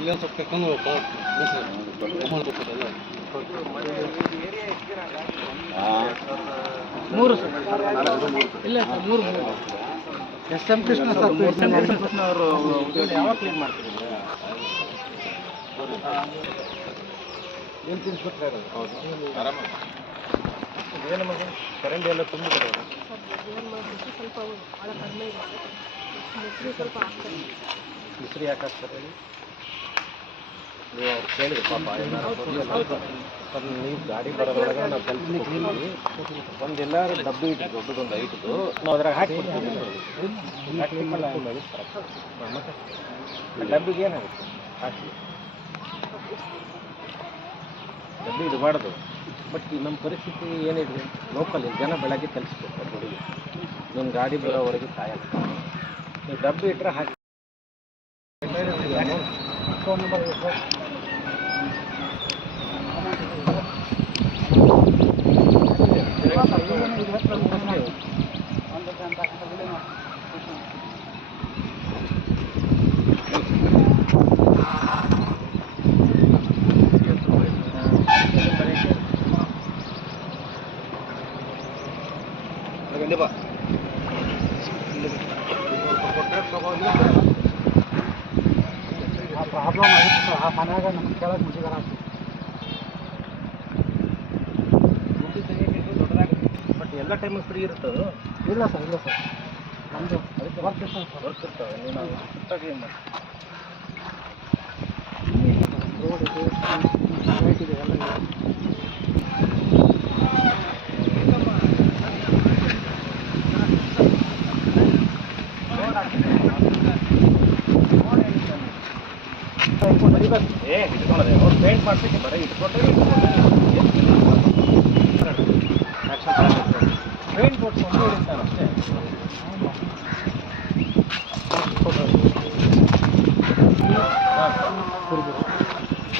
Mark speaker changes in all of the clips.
Speaker 1: ಒಂದು ಸ್ವಲ್ಪ ಕರ್ಕೊಂಡು
Speaker 2: ಮೂರು ಸರ್. ಇಲ್ಲ ಸರ್ ಮೂರು ಮೂರು. S M Krishna sir S M Krishna ಅವರು ಯಾವಾಗ ಕ್ಲೀನ್ ಮಾಡ್ತಿದ್ರು ಏನು ತಿನ್ಸ್ಬಿಟ್ರೆ ಹೌದು ಏನು ಮಗ? ಕರೆಂಟ್ ಎಲ್ಲ ತುಂಬಿದ್ದಾರೆ ಮಿಸ್ರಿ ಯಾಕೆ ಹಾಕ್ತಾರೆ ಹೇಳಿ? ನೀವು ಕೇಳಿರಿ ಪಾಪ ಸರ್ ನೀವು ಗಾಡಿ ಬರೋದ್ರೊಳಗೆ ನಾವು ಕಲ್ಪಿಸ್ತೀವಿ ಒಂದು ಎಲ್ಲಾರು ಡಬ್ಬಿ ಇಟ್ಟು ದೊಡ್ಡದೊಂದು ಐಟದು ನಾವು ಅದ್ರಾಗ ಆ ಡಬ್ಬಿಗೆ ಏನಾಗುತ್ತೆ ಹಾಕಿ ಡಬ್ಬಿ ಇದು ಮಾಡೋದು ಬಟ್ ನಮ್ಮ ಪರಿಸ್ಥಿತಿ ಏನಿದೆ ಲೋಕಲ್ ಜನ ಬೆಳಗ್ಗೆ ಕಲಿಸ್ಬೇಕು ನೋಡಿ ನಿಮ್ಮ ಗಾಡಿ ಬರೋವರೆಗೆ ಕಾಯಲ್ಲ ನೀವು ಡಬ್ಬಿ ಇಟ್ಟರೆ ಹಾಕಿ. फोन नंबर देखो Lepas. Lepas. Lepas. Lepas. Lepas. Lepas. Lepas. ಆ ಪ್ರಾಬ್ಲಮ್ ಆಗಿತ್ತು ಸರ್. ಆ ಮನ್ಯಾಗ ನಮ್ಗೆ ಕೇಳೋಕೆ ಮುಜುಗರ ಆಗ್ತದೆ ಬಟ್ ಎಲ್ಲ ಟೈಮು ಫ್ರೀ ಇರ್ತದೆ ಇಲ್ಲ ಸರ್ ಇಲ್ಲ ಸರ್. ನಮ್ಮದು ಅದಕ್ಕೆ ವರ್ಕ್ ಇರ್ತದೆ ಸರ್. ವರ್ಕ್ ಇರ್ತವೆ. ನೀವು ಸುತ್ತಾಗಿ ಏನು ಮಾಡಿ ರೋಡ್ ಇದೆ ಎಲ್ಲ ಇದೆ. ಏ ಇಟ್ಕೊಳ್ಳೋದೆ ಅವ್ರು ಪೇಂಟ್ ಮಾಡ್ಲಿಕ್ಕೆ ಬರೀ ಇಟ್ಕೊಂಡ್ರೆ ಪೇಂಟ್ ಕೊಡ್ಸ್ಕೊಂಡು ಇರ್ತಾರೆ ಅಷ್ಟೇ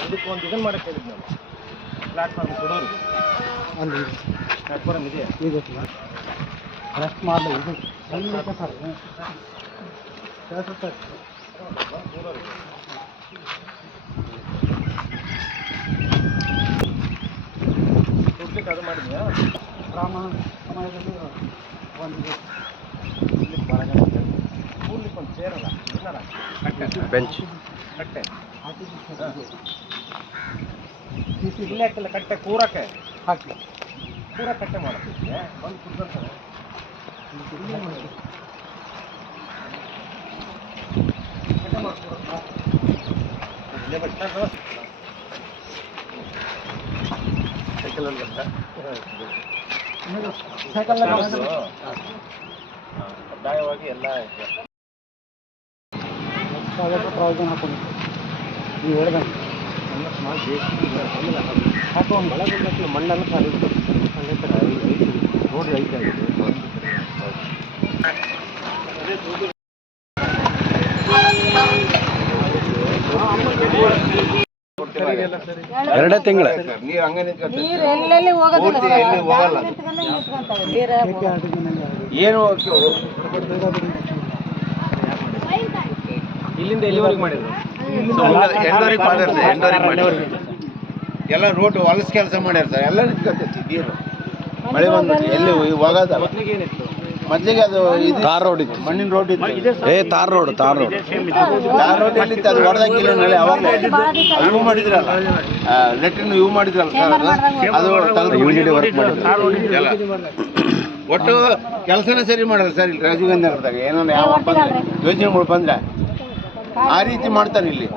Speaker 2: ಅದಕ್ಕೆ ಒಂದು ಇದನ್ನು ಮಾಡಕ್ಕೆ ಹೇಳಿದ್ ನಾನು ಪ್ಲಾಟ್ಫಾರ್ಮ್ ಕೊಡೋರಿಗೆ ಅಲ್ಲಿ ಪ್ಲಾಟ್ಫಾರ್ಮ್ ಇದೆ ಸರ್ ರೆಸ್ಟ್ ಮಾಡಲಿ ಇದು ಸರ್ ಸರ್ ಸರ್ ಅದು ಮಾಡಿದ್ಯಾ ರಾಮ ಸಮಯದಲ್ಲಿ ಒಂದು. ಕೂಡ್ಲಿಕ್ಕೆ ಒಂದು ಚೇರಲ್ಲ ಏನಾರ ಕಟ್ಟೆ
Speaker 1: ಬೆಂಚ್
Speaker 2: ಕಟ್ಟೆ ಇಲ್ಲೇ ಹಾಕಿಲ್ಲ ಕಟ್ಟೆ ಕೂರಕ್ಕೆ ಹಾಕಿ ಕೂರ ಕಟ್ಟೆ ಮಾಡೋದಕ್ಕೆ ಒಂದು ಮಾಡ್ಕೊಡೋದು ಇಲ್ಲೇ ಕಡ್ಡಾಯವಾಗಿ ಎಲ್ಲ ಪ್ರಯೋಜನ ಹಾಕೊಂಡು ನೀವು ಹೇಳ್ದಂಗೆ ಬಂದ ಮಣ್ಣನ್ನು ಸಾಲಿಟ್ಟು ರೋಡ್ ರೈಟ್ ಆಗಿದೆ
Speaker 1: ಎರಡೇ ತಿಂಗಳು.
Speaker 3: ನೀರು ಹಂಗೆ ನಿಂತ್ಕೊಳ್ತದೆ.
Speaker 4: ನೀರು ಎಲ್ಲೆಲ್ಲಿ ಹೋಗೋದಿಲ್ಲ
Speaker 3: ಪೂರ್ತಿ ಎಲ್ಲಿ ಹೋಗಲ್ಲ. ಏನು
Speaker 2: ಇಲ್ಲಿಂದ ಎಲ್ಲಿವರೆಗೆ ಮಾಡಿದ್ರು?
Speaker 3: ಎಲ್ಲ ರೋಡ್ ಹೊಲಸ್ ಕೆಲಸ ಮಾಡ್ಯಾರ ಸರ್. ಎಲ್ಲ ನಿಂತ್ಕೊಂತೈತಿ ನೀರು. ಮಳೆ ಬಂದ್ಬಿಟ್ಟು ಎಲ್ಲಿ ಹೋಗೋದಲ್ಲ.
Speaker 2: ಮೊದಲಿಗೆ ಏನಿತ್ತು?
Speaker 3: ಮೊದ್ಲಿಗೆ ಅದು ಇದು
Speaker 1: ತಾರ್ ರೋಡ್ ಇತ್ತು.
Speaker 3: ಮಣ್ಣಿನ ರೋಡ್ ಇತ್ತು.
Speaker 1: ಏ tar road tar road
Speaker 3: tar road ಎಲ್ಲಿತ್ತು ಅದು ಹೊಡೆದಂಗಿಲ್ಲ ನಳೆ ಅವಾಗ ಇವು ಮಾಡಿದ್ರಲ್ಲ. ಲೆಟ್ರಿನ್ ಇವು ಮಾಡಿದ್ರಲ್ಲ ಸರ್ ಅದು ಅದು ತೆಗ್ದು
Speaker 1: ಯೂನಿಟಿ ವರ್ಕ್ ಮಾಡಿದ್ರು.
Speaker 3: ಎಲ್ಲ. ಒಟ್ಟು ಕೆಲಸನೇ ಸರಿ ಮಾಡಲ್ಲ ಸರ್ ಇಲ್ಲಿ ರಾಜೀವ್ ಗಾಂಧಿ ನಗರದಾಗ ಏನೋ ಯಾವ ಬಂದ್ರೆ ಯೋಜನೆಗಳು ಬಂದ್ರೆ ಆ ರೀತಿ ಮಾಡ್ತಾರೆ ಇಲ್ಲಿ.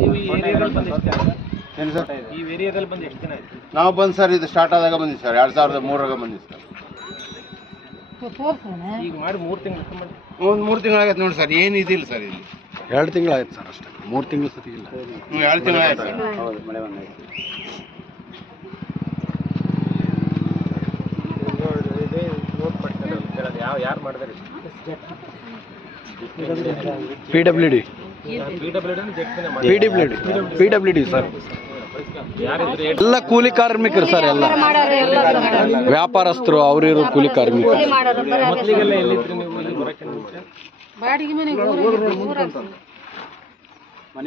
Speaker 2: ನೀವು ಈ ಏರಿಯಾದಲ್ಲಿ ಬಂದು ಎಷ್ಟು ದಿನ ಆಯ್ತು? ಈ ಏರಿಯಾದಲ್ಲಿ ಬಂದು ಎಷ್ಟು ದಿನ ಆಯ್ತು
Speaker 3: ನಾವು ಬಂದು ಸರ್ ಇದು ಸ್ಟಾರ್ಟ್ ಆದಾಗ ಬಂದಿವಿ ಸರ್ ಎರಡು ಸಾವಿರದ ಮೂರಾಗ ಬಂದಿವಿ ಸರ್.
Speaker 2: ಈಗ ಮಾಡಿ ಮೂರು ತಿಂಗಳು
Speaker 3: ಒಂದು ಮೂರು ತಿಂಗಳಾಗೈತೆ ನೋಡಿ ಸರ್ ಏನು ಇದಿಲ್ಲ ಸರ್ ಇಲ್ಲಿ.
Speaker 1: ಎರಡು ತಿಂಗಳು ಆಯ್ತು ಸರ್ ಅಷ್ಟೇ ಮೂರು ತಿಂಗಳು ಸತಿ ಇಲ್ಲ.
Speaker 3: ಹ್ಞೂ ಎರಡು ತಿಂಗಳಾಯ್ತು. ಸರ್ ಹೌದು ಮಳೆ ಬಂದಾಯ್ತು.
Speaker 2: ಕೇಳೋದು ಯಾವ ಯಾರು ಮಾಡಿದಾರೆ
Speaker 1: P W D
Speaker 2: P W D
Speaker 1: P W D P W D sir. ಎಲ್ಲ ಕೂಲಿ ಕಾರ್ಮಿಕರು ಸರ್ ಎಲ್ಲ. ವ್ಯಾಪಾರಸ್ಥರು ಅವ್ರಿರೋ ಕೂಲಿ ಕಾರ್ಮಿಕರು.
Speaker 4: ಕೂಲಿ ಮಾಡೋರು ಬರೀ ಅದೇ.
Speaker 2: ಮೊದಲಿಗೆಲ್ಲ ಎಲ್ಲಿದ್ರಿ ನೀವು ಇಲ್ಲಿ ಬರೋಕ್ಕೆ ಮುಂಚೆ
Speaker 4: ಬಾಡಿಗೆ ಮನೆಗೆ ಊರಿಗೆ ಊರಾಗ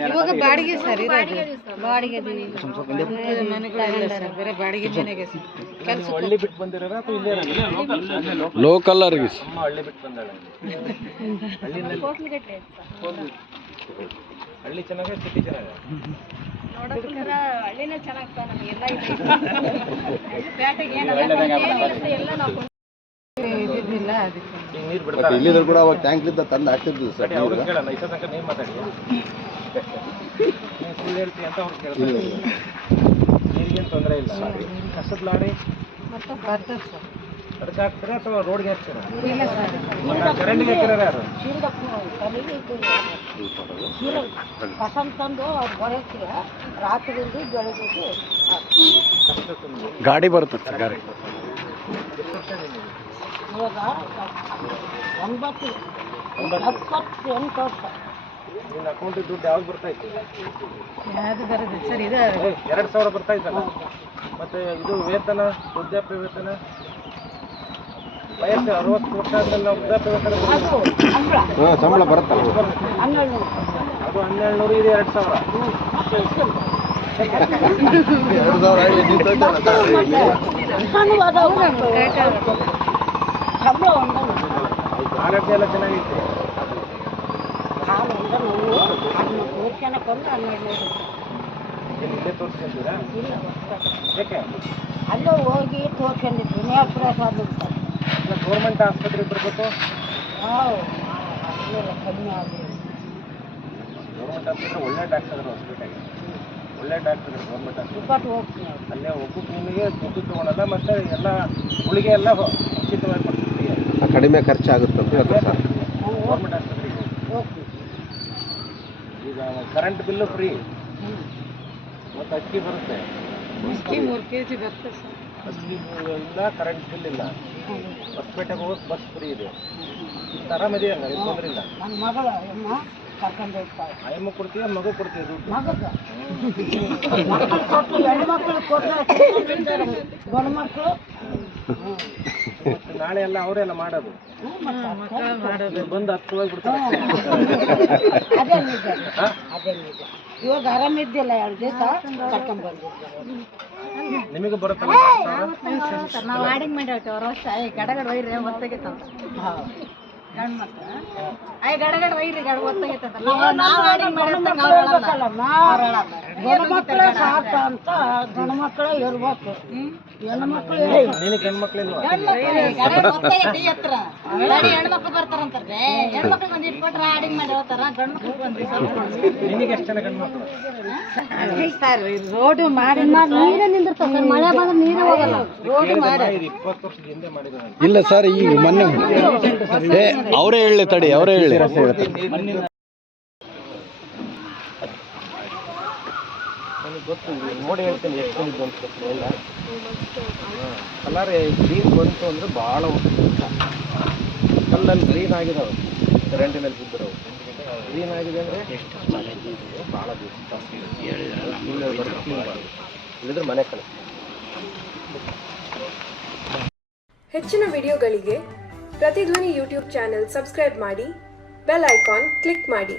Speaker 4: ಇವಾಗ ಬಾಡಿಗೆ ಸರ್ ಇರೋದು. ಬಾಡಿಗೆ ಮನೆಗಳಿಲ್ಲ ಸರ್ ಬರೀ ಬಾಡಿಗೆ ಮನೆಗೆ ಸರ್. ಕೆಲಸ
Speaker 2: ಹಳ್ಳಿ ಬಿಟ್ಟು ಬಂದಿರೋರ ಅಥವಾ ಇಲ್ಲೇ ಇರೋದು?
Speaker 1: ಲೋಕಲ್ ಅವ್ರಿಗೆ
Speaker 2: ಅಮ್ಮ ಹಳ್ಳಿ ಬಿಟ್ಟು ಬಂದಾಳೆ. ಹಳ್ಳಿ ಚೆನ್ನಾಗ ಸಿಟಿ ಚೆನ್ನಾಗ.
Speaker 4: ಇದಿಲ್ಲ ಅದಕ್ಕೆ.
Speaker 2: ನೀರು ಬಿಡ್ತಾರೆ
Speaker 3: ಇಲ್ಲಿದ್ರು ಕೂಡ ಅವಾಗ ಟ್ಯಾಂಕ್ಲಿಂದ ತಂದು ಹಾಕ್ತಿದ್ವಿ ಸರ್
Speaker 2: ಅಂತ ಅವ್ರು ಕೇಳ್ತಾರೆ. ನೀರಿಗೇನು ತೊಂದರೆ ಇಲ್ಲ. ಕಸದ ಲಾರಿ?
Speaker 4: ಮತ್ತೆ ಬರ್ತದೆ ಸರ್.
Speaker 2: ಅದಕ್ಕೆ ಹಾಕ್ತೀರಾ ಅಥವಾ ರೋಡ್ಗೆ ಹಾಕ್ತೀರಾ?
Speaker 4: ಇಲ್ಲ ಸರ್.
Speaker 2: ಕರೆಂಟ್ಗೆ ಹಾಕಿರೋರು ಯಾರು?
Speaker 4: ಕಸ ತಂದು ಅವ್ರು ಬರೋಕ್ಕೆ ರಾತ್ರಿಯಿಂದ ಬೆಳಗ್ಗೆ
Speaker 1: ಗಾಡಿ ಬರುತ್ತೆ ಸರ್ ಗಾಡಿ.
Speaker 4: ಇವಾಗ ಒಂಬತ್ತು ಎಪ್ಪತ್ತು ಎಂಟು ವರ್ಷ.
Speaker 2: ನಿನ್ನ ಅಕೌಂಟಿಗೆ ದುಡ್ಡು ಯಾವ್ದು ಬರ್ತಾ ಇತ್ತು
Speaker 4: ಯಾವುದು ಬರೋದು ಸರ್ ಇದು
Speaker 2: ಎರಡು ಸಾವಿರ ಬರ್ತಾ ಇತ್ತಲ್ಲ ಮತ್ತೆ ಇದು ವೇತನ ವೃದ್ಧಾಪ್ಯ ವೇತನ? ವಯಸ್ಸು ಅರವತ್ತು ವರ್ಷ ಆದ್ಮೇಲೆ ನಾವು ವೃದ್ಧಾಪ್ಯ ವೇತನ ಕೊಡ್ಬೇಕು.
Speaker 3: ಹಾಂ ಸಂಬಳ ಬರುತ್ತಲ್ಲ.
Speaker 4: ಹನ್ನೆರಡು
Speaker 2: ಅದು ಹನ್ನೆರಡು ನೂರು ಇದು ಎರಡು ಸಾವಿರ.
Speaker 3: ಎರಡು
Speaker 2: ಆರೋಗ್ಯ ಎಲ್ಲ ಚೆನ್ನಾಗಿತ್ತು.
Speaker 4: ಹಾಲು ಒಂದು ನೋವು ಅದನ್ನ ತೋರ್ಸ್ಕೊಳಕ್ಕೆ ಒಂದು ಹನ್ನೆರಡು ನೂರು
Speaker 2: ಏನು ಇಲ್ಲೇ. ತೋರಿಸ್ಕೊಂತೀರಾ ಯಾಕೆ
Speaker 4: ಅಲ್ಲೇ ಹೋಗಿ ತೋರ್ಸ್ಕೊಂಡಿದ್ವಿ ನೇಪ್ರಸಾದ
Speaker 2: ಇಲ್ಲ ಗೌರ್ಮೆಂಟ್ ಆಸ್ಪತ್ರೆಗೆ ಬರಬೇಕು ಗೌರ್ಮೆಂಟ್ ಆಸ್ಪತ್ರೆ ಒಳ್ಳೆ ಡಾಕ್ಟರ್ ಹಾಸ್ಪಿಟಲ್ಗೆ ಒಳ್ಳೆ ಡಾಕ್ಟರ್ ಗೌರ್ಮೆಂಟ್ ಆಸ್ಪತ್ರೆ. ಅಲ್ಲೇ ಒಬ್ಬ ನಿಮಗೆ ದುಡ್ಡು ತೊಗೊಳಲ್ಲ ಮತ್ತೆ ಎಲ್ಲ ಗುಳಿಗೆ ಎಲ್ಲ ಉಚಿತವಾಗಿ ಕೊಡ್ತೀವಿ
Speaker 3: ಕಡಿಮೆ ಖರ್ಚಾಗುತ್ತೆ
Speaker 2: ಗೌರ್ಮೆಂಟ್ ಆಸ್ಪತ್ರೆಗೆ. ಈಗ ಕರೆಂಟ್ ಬಿಲ್ಲು ಫ್ರೀ ಮತ್ತು ಅಕ್ಕಿ ಬರುತ್ತೆ.
Speaker 4: ಅಕ್ಕಿ ಮೂರು ಕೆ ಜಿ ಬರ್ತದೆ ಸರ್.
Speaker 2: ಅಕ್ಕಿ ಇಲ್ಲ ಕರೆಂಟ್ ಬಿಲ್ ಇಲ್ಲ. ಹೊಸಪೇಟೆಗೆ ಹೋಗಕ್ಕೆ ಬಸ್ ಫ್ರೀ ಇದೆ. ಆರಾಮಿದೆ ಹಂಗಾರೆ ತೊಂದರೆ ಇಲ್ಲ.
Speaker 4: ನನ್ನ ಮಗಳ ಅಮ್ಮ ಕರ್ಕೊಂಡು ಹೋಗ್ತಾಳೆ
Speaker 2: ಕೊಡ್ತೀಯ ಮಗು ಕೊಡ್ತೀಯ ದುಡ್ಡು
Speaker 4: ಮಗಕ್ಕೆ. ಮಕ್ಕಳು ಕೊಟ್ಟು ಹೆಣ್ಮಕ್ಳು ಕೊಟ್ಟರೆ ಗಂಡು ಮಕ್ಕಳು
Speaker 2: ಮತ್ತೆ ನಾಳೆ ಎಲ್ಲ ಅವರೆಲ್ಲ ಮಾಡೋದು. ಬಂದು ಹತ್ತು ಹೋಗ್ಬಿಡ್ತಾರೆ
Speaker 4: ಅದೇ ನಿಜ. ಅದೇ ನಿಜ. ಇವಾಗ ಆರಾಮಿದ್ದಿಲ್ಲ ಎರಡು ದಿವಸ? ಕರ್ಕೊಂಡ್ ಬಂದಿದ್ದೆ
Speaker 2: ನಿಮಗೆ ಬರುತ್ತಲ್ಲ?
Speaker 4: ನಾವು ಆಡಿಂಗ್ ಮಾಡಿ ಅವ್ರ ವರ್ಷ ಗಡಗಡ ಒಯ್ರಿ ಗಂಡು ಮಕ್ಳು ಗಡಗಡ ಒಯ್ರಿ ಗಡ ಒತ್ತಾಗೈತಂತ ನಾವು ಆಡಿಂಗ್ ಗಂಡು ಮಕ್ಕಳೇ ಸಾಕ ಅಂತ ಗಂಡು ಮಕ್ಕಳೇ ಇರ್ಬೇಕು ಹೆಣ್ಮಕ್ಳು ಬರ್ತಾರಂತಾರೆ ಮಾಡಿ ಗಂಡು ರೋಡ್ ನೀರೇ ನಿಂದಿರ್ತಾವ ಮಳೆ ಬಂದ್ರೆ ನೀರೇ ಹೋಗಲ್ಲ ರೋಡ್ ಮಾಡಿ
Speaker 1: ಇಲ್ಲ ಸರ್ ಈಗ ಮೊನ್ನೆ ಏ ಅವರೇ ಹೇಳಿ ತಡಿ ಅವರೇ ಹೇಳಿ.
Speaker 2: ಗೊತ್ತು ನೋಡಿ ಹೇಳ್ತೀನಿ ಎಷ್ಟು ಬಂದಿದ್ದು ಅಂತ ಗೊತ್ತಿಲ್ಲ ಇಲ್ಲ? ಕಲರ್ ಗ್ರೀನ್ ಬಂತು ಅಂದರೆ ಭಾಳ ಕಲ್ಲಲ್ಲಿ ಗ್ರೀನ್ ಆಗಿದಾವೆ ಕರೆಂಟಿನಲ್ಲಿ ಬಿದ್ದರು ಗ್ರೀನ್ ಆಗಿದೆ ಅಂದರೆ ಭಾಳ ಇಲ್ಲಿದ್ರೆ ಮನೆ ಕಳಿಸ್ತೀನಿ
Speaker 5: ಹೆಚ್ಚಿನ ವಿಡಿಯೋಗಳಿಗೆ ಪ್ರತಿಧ್ವನಿ ಯೂಟ್ಯೂಬ್ ಚಾನೆಲ್ ಸಬ್ಸ್ಕ್ರೈಬ್ ಮಾಡಿ, ಬೆಲ್ ಐಕಾನ್ ಕ್ಲಿಕ್ ಮಾಡಿ.